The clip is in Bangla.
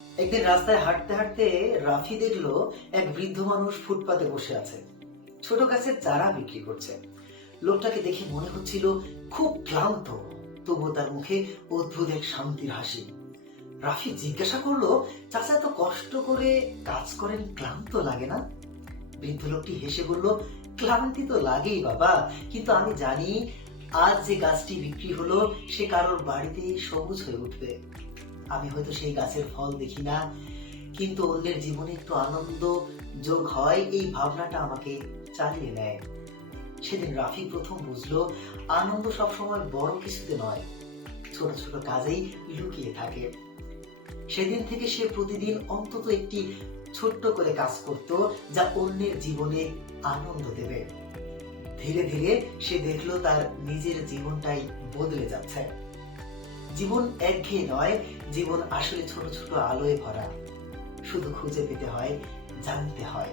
একদিন রাস্তায় হাঁটতে হাঁটতে রাফি দেখলো এক বৃদ্ধ মানুষ ফুটপাতে বসে আছে, ছোট গাছের চারা বিক্রি করছে। লোকটাকে দেখে মনে হচ্ছিল খুব ক্লান্ত, তবুও তার মুখে অদ্ভুত এক শান্তির হাসি। রাফি জিজ্ঞাসা করলো, চাচা এত কষ্ট করে কাজ করেন, ক্লান্ত লাগে না? বৃদ্ধ লোকটি হেসে বলল, ক্লান্তি তো লাগেই বাবা, কিন্তু আমি জানি আজ যে গাছটি বিক্রি হলো সে কারোর বাড়িতে সবুজ হয়ে উঠবে। আমি হয়তো সেই গাছের ফল দেখি না, কিন্তু অন্যের জীবনে একটু আনন্দ যোগ হয়, এই ভাবনাটা আমাকে চালিয়ে নেয়। সেদিন রাফি প্রথম বুঝলো, আনন্দ সবসময় বড় কিছুতে নয়, ছোট ছোট কাজেই লুকিয়ে থাকে। সেদিন থেকে সে প্রতিদিন অন্তত একটি ছোট্ট করে কাজ করত, যা অন্যের জীবনে আনন্দ দেবে। ধীরে ধীরে সে দেখলো তার নিজের জীবনটাই বদলে যাচ্ছে। জীবন একঘেয়ে নয়, জীবন আসলে ছোট ছোট আলোয় ভরা। শুধু খুঁজে পেতে হয়, জানতে হয়।